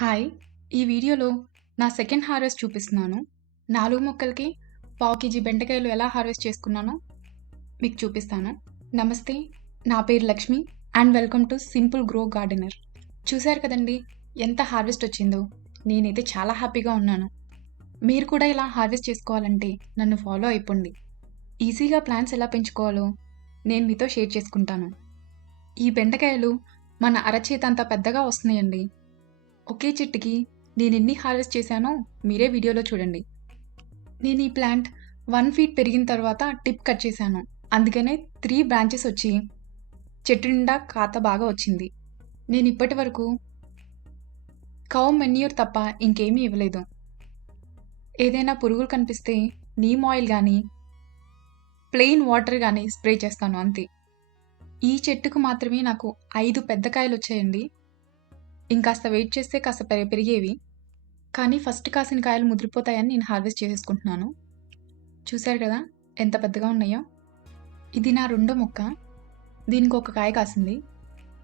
Hi! ఈ వీడియోలో నా సెకండ్ హార్వెస్ట్ చూపిస్తున్నాను. 4 మొక్కలకి పావు కేజీ బెండకాయలు ఎలా హార్వెస్ట్ చేసుకున్నానో మీకు చూపిస్తాను. నమస్తే! నా పేరు Lakshmi and welcome to simple grow gardener. చూసారు కదండీ! ఎంత హార్వెస్ట్ వచ్చిందో. నేనైతే చాలా హ్యాపీగా ఉన్నాను. మీరు కూడా ఇలా హార్వెస్ట్ చేసుకోవాలంటే నన్ను ఫాలో అయిపోండి. ఈజీగా ప్లాంట్స్ ఎలా పెంచుకోవాలో నేను మీతో షేర్ చేసుకుంటాను. ఈ బెండకాయలు మన అరచేతంత పెద్దగా వస్తున్నాయండి. ఒకే చెట్టుకి నేనెన్ని హార్వెస్ట్ చేశానో మీరే వీడియోలో చూడండి. నేను ఈ ప్లాంట్ 1 ఫీట్ పెరిగిన తర్వాత టిప్ కట్ చేశాను. అందుకనే 3 బ్రాంచెస్ వచ్చి చెట్టు నిండా కాత బాగా వచ్చింది. నేను ఇప్పటి వరకు కౌ మెన్యూర్ తప్ప ఇంకేమీ ఇవ్వలేదు. ఏదైనా పురుగులు కనిపిస్తే నీమ్ ఆయిల్ గానీ, ప్లెయిన్ వాటర్ గానీ స్ప్రే చేస్తాను అంతే. ఈ చెట్టుకు మాత్రమే నాకు 5 పెద్ద కాయలొచ్చాయండి. ఇంకాస్త వెయిట్ చేస్తే కాస్త పెరిగేవి. కానీ ఫస్ట్ కాసిన కాయలు ముదిరిపోతాయని నేను హార్వెస్ట్ చేసేసుకుంటున్నాను. చూసారు కదా! ఎంత పెద్దగా ఉన్నాయో. ఇది నా రెండో మొక్క. దీనికొక కాయ కాసింది.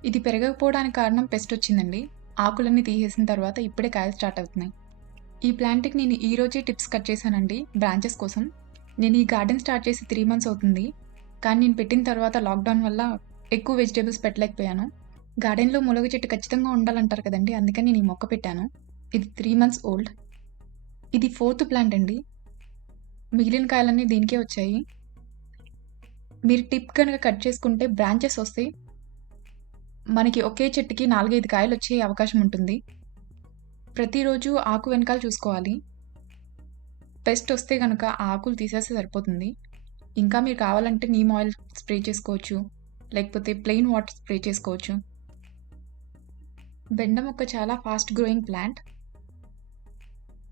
ఇది పెరగకపోవడానికి కారణం పెస్ట్ వచ్చిందండి. ఆకులన్నీ తీసేసిన తర్వాత ఇప్పుడే కాయలు స్టార్ట్ అవుతున్నాయి. ఈ ప్లాంట్‌కి నేను ఈరోజే టిప్స్ కట్ చేశానండి బ్రాంచెస్ కోసం. నేను ఈ గార్డెన్ స్టార్ట్ చేసి 3 మంత్స్ అవుతుంది. కానీ నేను పెట్టిన తర్వాత లాక్‌డౌన్ వల్ల ఎక్కువ వెజిటబుల్స్ పెట్టలేకపోయాను. గార్డెన్‌లో మునగ చెట్టు ఖచ్చితంగా ఉండాలంటారు కదండీ! అందుకని నేను ఈ మొక్క పెట్టాను. ఇది 3 మంత్స్ ఓల్డ్. ఇది ఫోర్త్ ప్లాంట్ అండి. మిగిలిన కాయలన్నీ దీనికే వచ్చాయి. మీరు టిప్ గనక కట్ చేసుకుంటే బ్రాంచెస్ వస్తాయి. మనకి ఒకే చెట్టుకి 4, 5 కాయలొచ్చే అవకాశం ఉంటుంది. ప్రతిరోజు ఆకు వెనకాల చూసుకోవాలి. పెస్ట్ వస్తే గనక ఆ ఆకులు తీసేస్తే సరిపోతుంది. ఇంకా మీరు కావాలంటే నీమ్ ఆయిల్ స్ప్రే చేసుకోవచ్చు. లేకపోతే ప్లెయిన్ వాటర్ స్ప్రే చేసుకోవచ్చు. బెండ మొక్క చాలా ఫాస్ట్ గ్రోయింగ్ ప్లాంట్.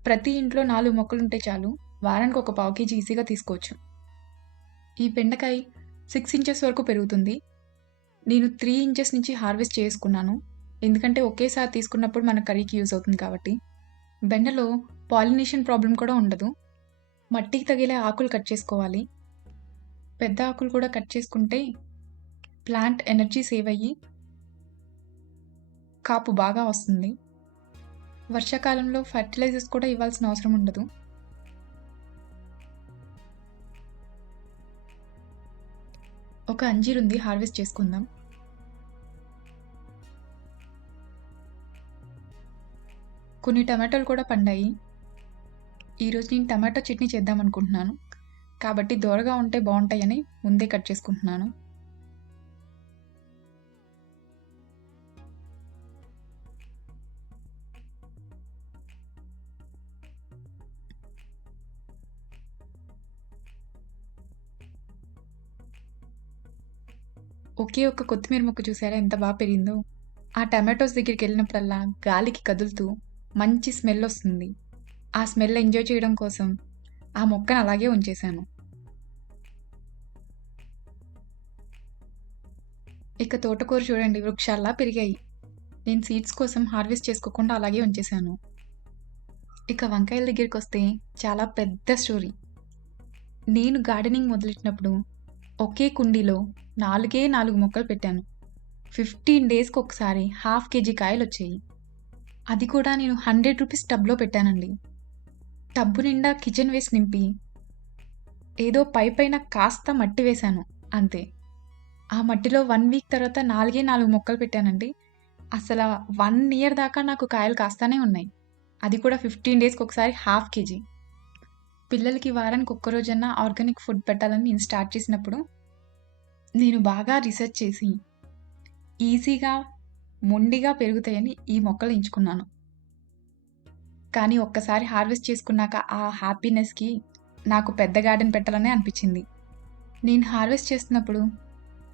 ప్రతి ఇంట్లో 4 మొక్కలుంటే చాలు. వారానికి ఒక పావు కేజీ ఈజీగా తీసుకోవచ్చు. ఈ బెండకాయ 6 ఇంచెస్ వరకు పెరుగుతుంది. నేను 3 ఇంచెస్ నుంచి హార్వెస్ట్ చేసుకున్నాను. ఎందుకంటే ఒకేసారి తీసుకున్నప్పుడు మన కర్రీకి యూజ్ అవుతుంది కాబట్టి. బెండలో పాలినేషన్ ప్రాబ్లమ్ కూడా ఉండదు. మట్టికి తగిలే ఆకులు కట్ చేసుకోవాలి. పెద్ద ఆకులు కూడా కట్ చేసుకుంటే ప్లాంట్ ఎనర్జీ సేవ్ అయ్యి కాపు బాగా వస్తుంది. వర్షాకాలంలో ఫెర్టిలైజర్స్ కూడా ఇవ్వాల్సిన అవసరం ఉండదు. ఒక అంజీర్ ఉంది, హార్వెస్ట్ చేసుకుందాం. కొన్ని టమాటోలు కూడా పండాయి. ఈరోజు నేను టమాటో చట్నీ చేద్దామనుకుంటున్నాను. కాబట్టి దోరగా ఉంటే బావుంటాయని ముందే కట్ చేసుకుంటున్నాను. ఒకే ఒక్క కొత్తిమీర మొక్క చూసారా ఎంత బా పెరిగిందో? ఆ టమాటోస్ దగ్గరికెళ్ళినప్పుడల్లా గాలికి కదులుతూ మంచి స్మెల్లొస్తుంది. ఆ స్మెల్ ఎంజాయ్ చేయడం కోసం ఆ మొక్కను అలాగే ఉంచేశాను. ఇక తోటకూర చూడండి వృక్షాల్లా పెరిగాయి. నేను సీడ్స్ కోసం హార్వెస్ట్ చేసుకోకుండా అలాగే ఉంచేశాను. ఇక వంకాయల దగ్గరికొస్తే చాలా పెద్ద స్టోరీ. నేను గార్డెనింగ్ మొదలెట్టినప్పుడు ఒకే కుండీలో 4 మొక్కలు పెట్టాను. 15 డేస్‌కి ఒకసారి హాఫ్ కేజీ కాయలొచ్చాయి. అది కూడా నేను రూ. 100 టబ్‌లో పెట్టానండి. టబ్బు నిండా కిచెన్ వేస్ట్ నింపి, ఏదో పైపైన కాస్త మట్టి వేశాను అంతే. ఆ మట్టిలో 1 వీక్ తర్వాత 4 మొక్కలు పెట్టానండి. అసల 1 ఇయర్ దాకా నాకు కాయలు కాస్తానే ఉన్నాయి. అది కూడా 15 డేస్‌కి ఒకసారి హాఫ్ కేజీ. పిల్లలకి వారానికి ఒక్క రోజన్నా ఆర్గానిక్ ఫుడ్ పెట్టాలని నేను స్టార్ట్ చేసినప్పుడు, నేను బాగా రిసర్చ్ చేసి, ఈజీగా, మొండిగా పెరుగుతాయని ఈ మొక్కలు ఎంచుకున్నాను. కానీ ఒక్కసారి హార్వెస్ట్ చేసుకున్నాక ఆ హ్యాపీనెస్‌కి నాకు పెద్ద గార్డెన్ పెట్టాలనే అనిపిచ్చింది. నేను హార్వెస్ట్ చేస్తున్నప్పుడు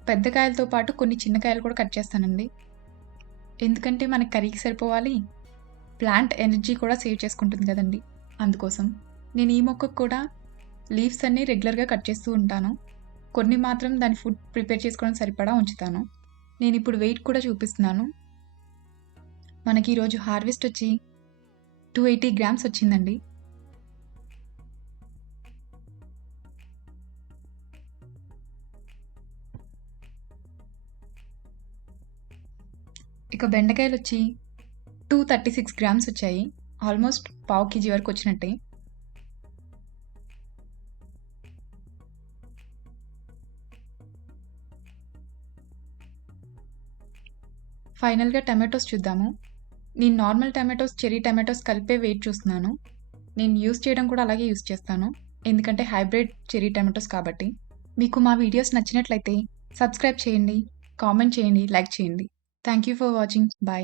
పెద్ద కాయలతో పాటు కొన్ని చిన్న కాయలు కూడా కట్ చేస్తానండి. ఎందుకంటే మనకి కర్రీకి సరిపోవాలి. ప్లాంట్ ఎనర్జీ కూడా సేవ్ చేసుకుంటుంది కదండీ! అందుకోసం. నేను ఈ మొక్కకు కూడా లీవ్స్ అన్నీ రెగ్యులర్‌గా కట్ చేస్తూ ఉంటాను. కొన్ని మాత్రం దాని ఫుడ్ ప్రిపేర్ చేసుకోవడానికి సరిపడా ఉంచుతాను. నేనిప్పుడు వెయిట్ కూడా చూపిస్తున్నాను. మనకి ఈరోజు హార్వెస్ట్ వచ్చి 280 గ్రామ్స్ వచ్చిందండి. ఇక బెండకాయలొచ్చి 236 గ్రామ్స్ వచ్చాయి. ఆల్మోస్ట్ పావు కేజీ వరకు వచ్చినట్టే. ఫైనల్‌గా టమాటోస్ చూద్దాము. నేను నార్మల్ టమాటోస్, చెర్రీ టమాటోస్ కలిపే వెయిట్ చూస్తున్నాను. నేను యూజ్ చేయడం కూడా అలాగే యూజ్ చేస్తాను. ఎందుకంటే హైబ్రిడ్ చెర్రీ టమాటోస్ కాబట్టి. మీకు మా వీడియోస్ నచ్చినట్లయితే సబ్స్క్రైబ్ చేయండి, కామెంట్ చేయండి, లైక్ చేయండి. Thank you for watching. By.